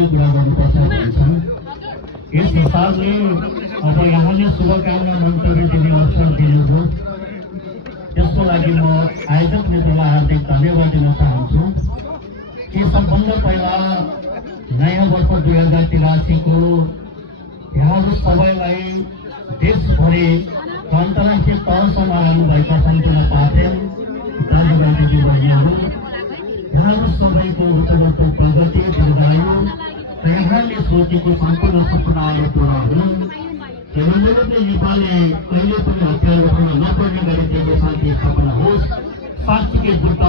के कुरा गर्नुपर्छ भन्छन्। यस हिसाबले अब यहाँले शुभकामना मन्तव्य दिने अवसर दिनुभयो, त्यसको लागि म आयोजक मित्रलाई हार्दिक धन्यवाद दिन चाहन्छु। कि सबभन्दा पहिला नयाँ वर्ष 2083 को यहाँहरू सबैलाई देशभरि अन्तर्राष्ट्रिय तहसम्म आउनुभएका सम्पूर्ण पाठ्यम दाजुभाइ दिदीबहिनीहरू, यहाँहरू सबैको उत्तरोत्तर प्रगति दीर्घायु र यहाँले सोचेको सम्पूर्ण सपनाहरू पूरा हुन्। नेपालले कहिले पनि हत्या गर्न नपर्ने गरी दिएको शान्ति स्थापना होस्। साँच्चीकै बुद्ध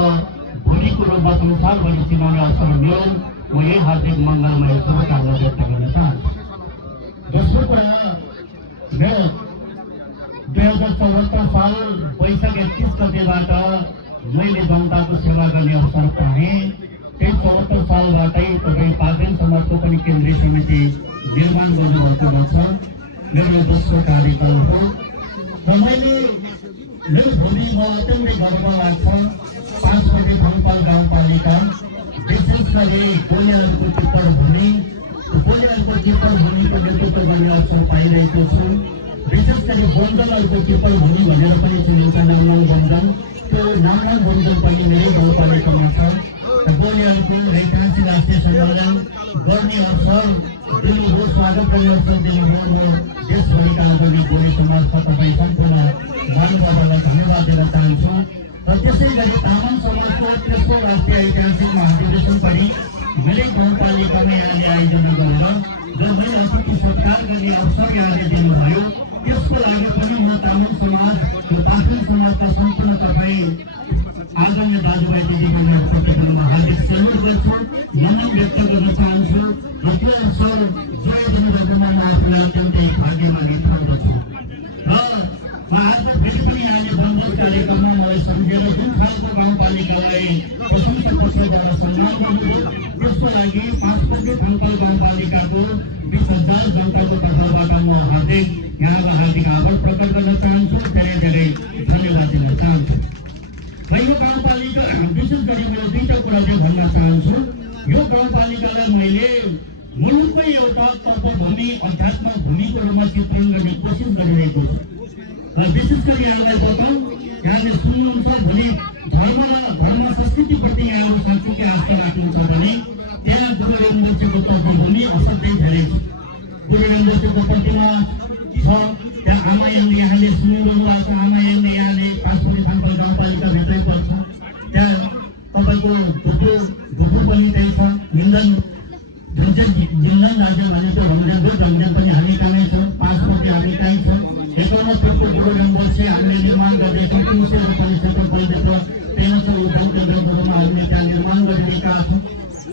भोलिको रूपमा संसारभरि चिनाउने अवसर मिलोस्। म यही हार्दिक मङ्गलमय शुभकामना व्यक्त गर्न चाहन्छु। दोस्रो कुरा, 2074 साल वैशाख 31 गतेबाट मैले जनताको सेवा गर्ने अवसर पाएँ। त्यही 74 सालबाटै तपाईँ पागेन समाजको पनि केन्द्रीय समिति निर्माण गर्नुभएको छ। मेरो दोस्रो कार्यकाल हो र मैले मेरो भूमिमा अत्यन्तै गर्व लाग्छ। 5 गते थङपाल गाउँपालिका विशेष गरी गोलेहरूको चित्तर भूमि, गोलेहरूको चित्तर भूमिको नेतृत्व गर्ने अवसर पाइरहेको छु। विशेष गरी बन्जनहरूको चित्तर भूमि भनेर पनि चिनिन्छ नामलाङ बन्जन। त्यो नामलाङ बन्जन पनि मेरै गाउँपालिकामा छ। गोलेहरूको ऐतिहासिक राष्ट्रिय सम्मेलन गर्ने अवसर दिनुभयो, स्वागत गर्ने अवसर दिनुभयो। म देशभरिका आदरणीय गोले समाजका तपाईँ सम्पूर्ण महानुभावहरूलाई धन्यवाद दिन चाहन्छु। र त्यसै गरी तामाङ समाजको तेस्रो राष्ट्रिय ऐतिहासिक महाधिवेशन पनि मेरै गाउँपालिकामा यहाँले आयोजना गरेर जो मैले अतिथि सत्कार गर्ने अवसर यहाँले दिनुभयो, त्यसको लागि पनि म तामाङ समाज र पाखुङ समाजका सम्पूर्ण तपाईँ आदरणीय दाजुभाइ दिदीबहिनीहरूप्रति म हार्दिक सेल्युट गर्छु, नमन व्यक्त गर्न चाहन्छु। र त्यो अवसर जोड दिनुभएकोमा म आफूलाई अत्यन्तै भाग्यमानी ठान्दछु। र आज फेरि पनि यहाँले बन्धन कार्यक्रममा मलाई सम्झेर जुन खालको गाउँपालिकालाई प्रशंसा पत्र गरेर सम्मान गर्नुभयो, त्यसको लागि 5 गते थङपाल गाउँपालिकाको 20,000 जनताको तर्फबाट म यहाँको हार्दिक आभार प्रकट गर्न चाहन्छु। धेरै धेरै धन्यवाद दिन चाहन्छु। यो गाउँपालिका विशेष गरी मैले दुईटा कुरा चाहिँ भन्न चाहन्छु। यो गाउँपालिकालाई मैले मुलुककै एउटा तत्त्वभूमि अध्यात्म भूमिको रूपमा चित्रण गर्ने कोसिस गरिरहेको छु। र विशेष गरी यहाँलाई बताउँ, यहाँले सुन्नुहुन्छ भोलि धर्म संस्कृतिप्रति यहाँहरू साँच्चीकै आस्था राख्नुहुन्छ भने त्यहाँ गुरु रामदासजीको तत्त्वभूमि असाध्यै धेरै छ। गुरु रामदासजीको प्रतिमा छ त्यहाँ। आमायाङले यहाँले सुनिरहनु भएको छ। आमायाङले यहाँले 5 गते थङपाल गाउँपालिकाभित्रै पर्छ। त्यहाँ तपाईँको धुपु पनि त्यही छ। जिन्दन राज्य भनेको रमजान पनि हामी कहाँ छ। 5 गते हामी कहीँ छ। एकाउन्न फिटको गुरु रामदासजी हामीले निर्माण गर्दैछौँ। 300 रुपियाँ क्षेत्र परिभित्र 1300 उद्यम केन्द्रको रूपमा हामीले त्यहाँ निर्माण गरिरहेका छौँ।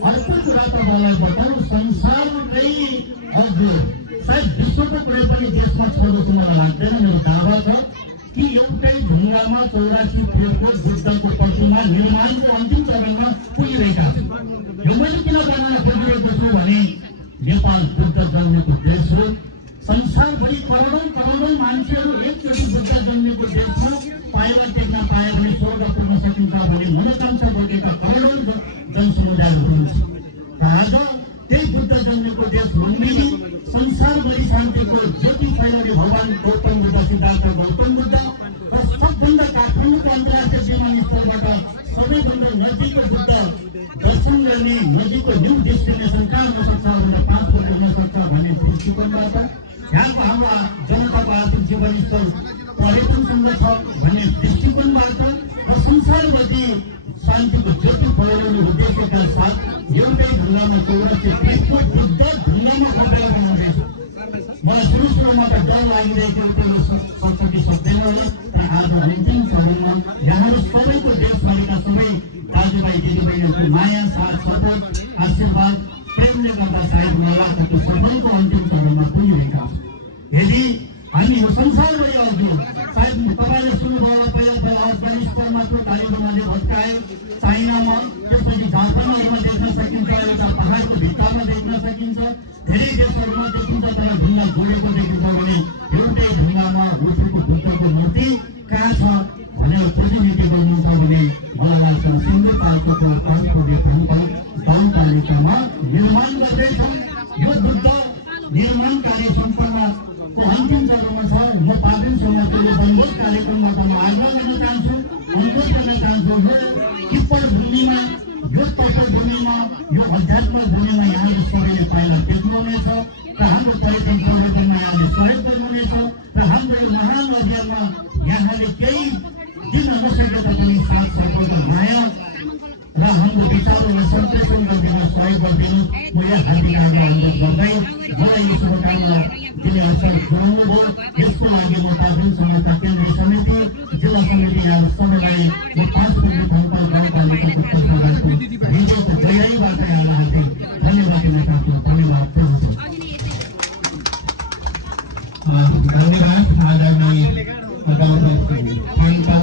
अर्को कुरा तपाईँलाई बताउँ, संसारकै हजुर सायद विश्वको कुनै पनि देशमा छ जस्तो मलाई लाग्दैन। मेरो दावा छ कि एउटै ढुङ्गामा 84 फिटको बुद्धको प्रतिमा निर्माणको अन्तिम चरणमा पुगिरहेका छन्। यो मैले किन बनाउन खोजिरहेको छु भने नेपाल बुद्ध जन्मेको देश हो। संसारभरि करोडौँ मान्छेहरू एकचोटि बुद्ध जन्मेको देशमा पाएर टेक्न पाए भने स्वर्ग पुग्न सकिन्छ भन्ने मनोकांक्षा बोकेका करोडौँ जनसमुदायहरू हुनुहुन्छ। आज त्यही बुद्ध जन्मेको देश लुम्बिनी संसारभरि शान्तिको ज्योति फैलाउने भगवान गौतम बुद्ध, सिद्धार्थ गौतम बुद्ध र सबभन्दा काठमाडौँको अन्तर्राष्ट्रिय विमानस्थलबाट सबैभन्दा नजिकको बुद्ध दर्शन गर्ने नजिकको न्यू डेस्टिनेसन कहाँ हुन सक्छ भन्दा 5 गते हुन सक्छ भन्ने दृष्टिकोणबाट यहाँको हाम्रा जनताको आर्थिक जीवनस्तर पर्यटनसँग छ भन्ने दृष्टिकोणबाट र संसारभरि शान्तिको ज्योति फैलाउने उद्देश्यका साथ एउटै ढुङ्गामा 84 फिटको बुद्ध ढुङ्गामा खपेला बनाउँदैछु। मलाई सुरुमा त डर लागिरहेको थियो, सक्छ कि सक्दैन होला। तर आज अन्तिम चरणमा यहाँहरू सबैको देशभरिका सबै दाजुभाइ दिदीबहिनीहरूको माया, साथ, सपोर्ट, आशीर्वाद, प्रेमले गर्दा सायद मलाई त्यो सफलको अन्तिम चरणमा पुगिरहेका छौँ। यदि हामी यो संसारभरि अघि सायद तपाईँले सुन्नुभयो पहिला अफगानिस्तानमा त्यो तालिबानले भत्काए, चाइनामा, त्यसपछि जापानहरूमा देख्न सकिन्छ, एउटा पहाडको भित्तामा देख्न सकिन्छ, धेरै देशहरूमा देखिन्छ। तर ढुङ्गा जोडेको देखिन्छ भने एउटै ढुङ्गामा उठेको बुद्धको मूर्ति कहाँ छ भनेर खोजिनिति गर्नुहुन्छ भने मलाई लाग्छ सिन्धुपाल्चोकको गाउँपालिकामा निर्माण गर्दै गर्दैछौँ। यो बुद्ध निर्माण कार्य सम्पन्नको अन्तिम चरणमा छ। म पाटन समाजको यो वनभोज कार्यक्रममा म आग्रह गर्न चाहन्छु, अनुरोध गर्न चाहन्छु, यो किप्पड भूमिमा, यो तपल भूमिमा, यो अध्यात्म भूमिमा यहाँले सबैले पाइला टेक्नुहुनेछ र हाम्रो पर्यटन संवर्धनमा यहाँले सहयोग गर्नुहुनेछ र हाम्रो यो महान अभियानमा यहाँले केही दिन नसके तापनि साथ सपोर्ट माया र हाम्रो विचारहरूलाई सम्प्रेषण गरिदिन सहयोग गरिदिनु। म यहाँ हार्दिक आग्रह अनुरोध गर्दै मलाई यो शुभकामना दिने अवसर जोड्नुभयो। यसको लागि म पाटन समाजका केन्द्रीय समिति, जिल्ला समिति यहाँ सबैलाई म 5 रुपियाँ थन्पल गाउँपालिकाको तर्फबाट हिजोको गइराईबाट यहाँलाई हार्दिक धन्यवाद दिन चाहन्छु। धन्यवाद। धन्यवाद। आगामी गाउँपालिका